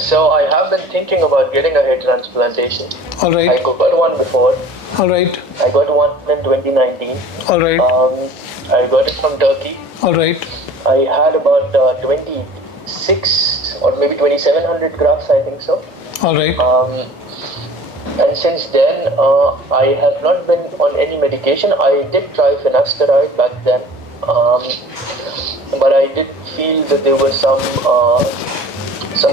So I have been thinking about getting a hair transplantation. All right. I got one before. All right. I got one in 2019. All right. I got it from Turkey. All right. I had about 26 or maybe 2700 grafts, I think so. All right. And since then, I have not been on any medication. I did try finasteride back then, but I did feel that there were some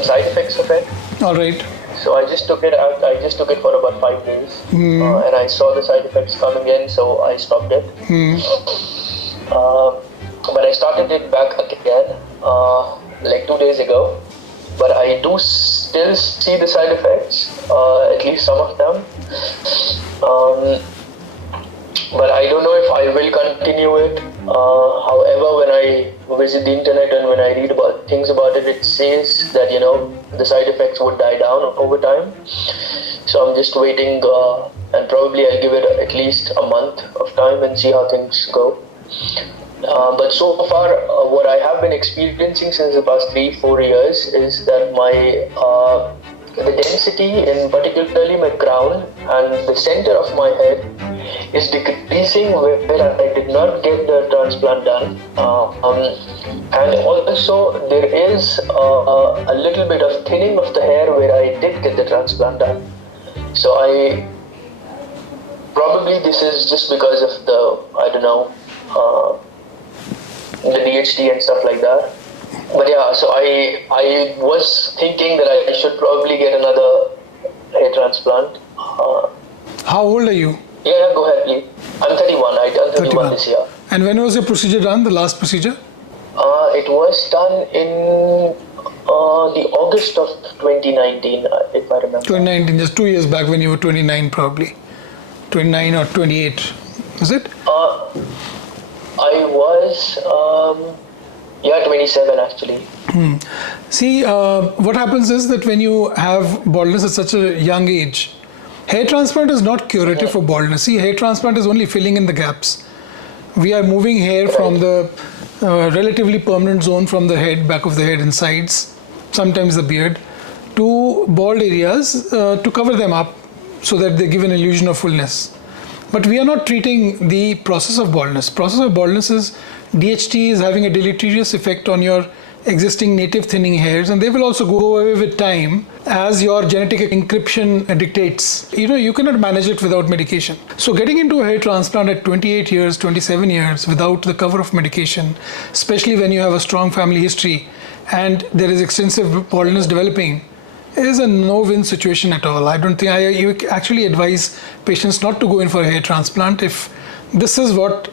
side effects of it. All right. So I just took it out. I just took it for about 5 days, and I saw the side effects coming in, so I stopped it. But I started it back again, like 2 days ago. But I do still see the side effects, at least some of them. But I don't know if I will continue it. However, when I visit the internet and when I read about things about it, it says that, the side effects would die down over time. So I'm just waiting, and probably I'll give it at least a month of time and see how things go. But so far, what I have been experiencing since the past 3-4 years is that the density in particularly my crown and the center of my head is decreasing where I did not get the transplant done. And also there is a little bit of thinning of the hair where I did get the transplant done. So probably this is just because of the DHT and stuff like that. But yeah, so I was thinking that I should probably get another hair transplant. How old are you? Yeah, go ahead, please. I'm 31. I turned 31 this year. And when was your procedure done, the last procedure? It was done in the August of 2019, if I remember. 2019, just 2 years back when you were 29 probably. 29 or 28, is it? I was, 27 actually. See, what happens is that when you have baldness at such a young age, hair transplant is not curative for baldness. See, hair transplant is only filling in the gaps. We are moving hair from the relatively permanent zone from the head, back of the head and sides, sometimes the beard, to bald areas to cover them up so that they give an illusion of fullness. But we are not treating the process of baldness. Process of baldness is DHT is having a deleterious effect on your existing native thinning hairs, and they will also go away with time as your genetic encryption dictates. You cannot manage it without medication. So getting into a hair transplant at 28 years, 27 years without the cover of medication, especially when you have a strong family history and there is extensive baldness developing, is a no-win situation at all. I don't think you actually advise patients not to go in for a hair transplant if this is what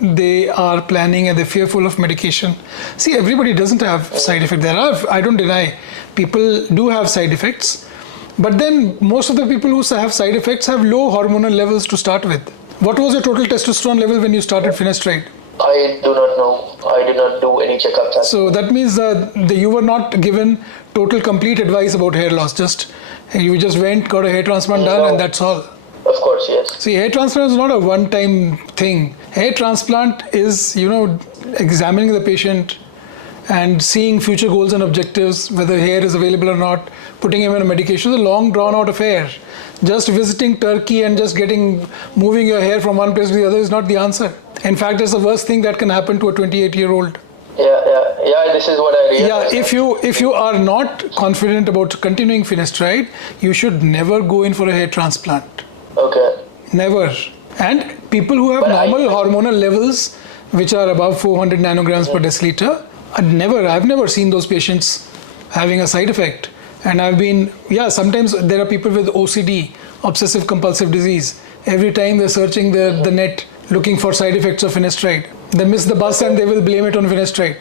they are planning and they're fearful of medication. See, everybody doesn't have side effects. I don't deny, people do have side effects, but then most of the people who have side effects have low hormonal levels to start with. What was your total testosterone level when you started finasteride? I do not know. I did not do any checkups. So that means that you were not given total complete advice about hair loss. You just went, got a hair transplant done, and that's all. Of course, yes. See, hair transplant is not a one-time thing. Hair transplant is, examining the patient and seeing future goals and objectives, whether hair is available or not, putting him on a medication is a long drawn-out affair. Just visiting Turkey and just moving your hair from one place to the other is not the answer. In fact, it's the worst thing that can happen to a 28-year-old. Yeah, this is what I realized. Yeah, if you are not confident about continuing finasteride, you should never go in for a hair transplant. Okay. Never. And people who have normal hormonal levels, which are above 400 nanograms per deciliter, I've never seen those patients having a side effect. And sometimes there are people with OCD, obsessive compulsive disease. Every time they're searching the net looking for side effects of finasteride, they miss the bus and they will blame it on finasteride.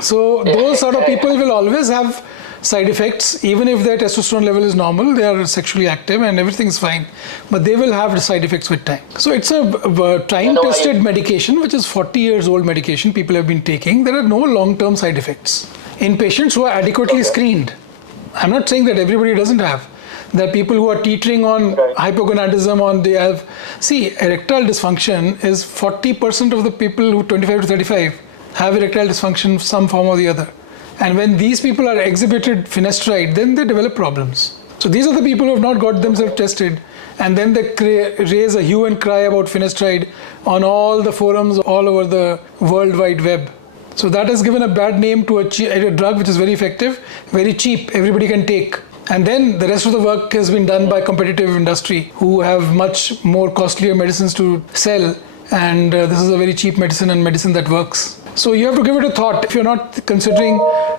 So those sort of people will always have side effects. Even if their testosterone level is normal, they are sexually active and everything's fine, but they will have the side effects with time. So it's a time-tested medication, which is 40 years old medication people have been taking. There are no long-term side effects in patients who are adequately screened. I'm not saying that everybody doesn't have. There are people who are teetering on hypogonadism, erectile dysfunction is 40% of the people who 25 to 35 have erectile dysfunction, some form or the other. And when these people are exhibited finasteride, then they develop problems. So these are the people who have not got themselves tested, and then they raise a hue and cry about finasteride on all the forums all over the World Wide Web. So that has given a bad name to a drug which is very effective, very cheap, everybody can take. And then the rest of the work has been done by competitive industry who have much more costlier medicines to sell, and this is a very cheap medicine and medicine that works. So you have to give it a thought. If you're not considering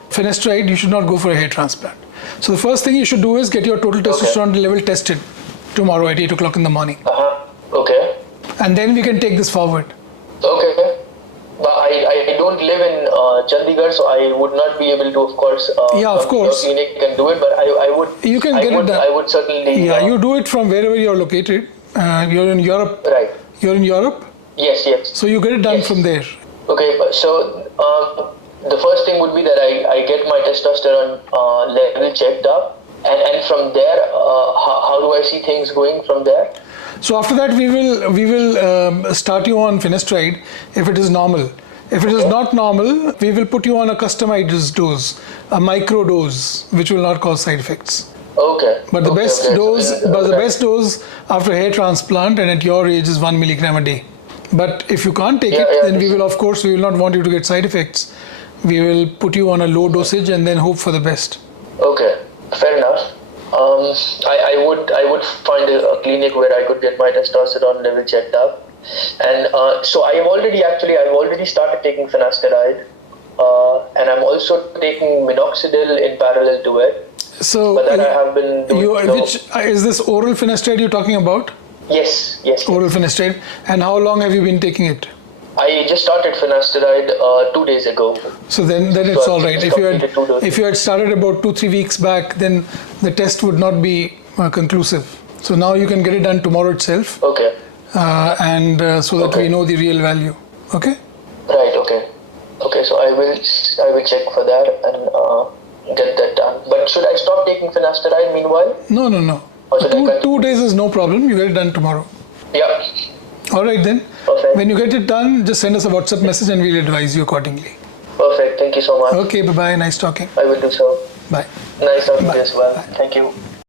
finasteride, you should not go for a hair transplant. So the first thing you should do is get your total testosterone level tested tomorrow at 8 o'clock in the morning. Okay. And then we can take this forward. Okay. But I don't live in Chandigarh, so I would not be able to, of course, of course. Your clinic can do it, but I would. You can get it done. I would certainly. Yeah, you do it from wherever you're located. You're in Europe. Right. You're in Europe? Yes. So you get it done from there. Okay, so the first thing would be that I get my testosterone level checked up, and from there, how do I see things going from there? So after that, we will start you on finasteride if it is normal. If it is not normal, we will put you on a customized dose, a micro dose, which will not cause side effects. Okay. But the best dose, the best dose after hair transplant and at your age is 1 milligram a day. But if you can't take it, then we will not want you to get side effects. We will put you on a low dosage and then hope for the best. Okay, fair enough. I would find a clinic where I could get my testosterone level checked up, and so I've already started taking finasteride, and I'm also taking minoxidil in parallel to it. So, but that I have been doing. Which is this oral finasteride you're talking about? Yes. Oral finasteride. And how long have you been taking it? I just started finasteride 2 days ago. So then it's all right. If you had started about 2-3 weeks back, then the test would not be conclusive. So now you can get it done tomorrow itself. Okay. So that we know the real value. Okay. Right. Okay. So I will check for that and get that done. But should I stop taking finasteride meanwhile? No. 2 days is no problem. You get it done tomorrow. Yeah. All right then. Perfect. When you get it done, just send us a WhatsApp message and we'll advise you accordingly. Perfect. Thank you so much. Okay. Bye-bye. Nice talking. I will do so. Bye. Nice talking to you as well. Thank you.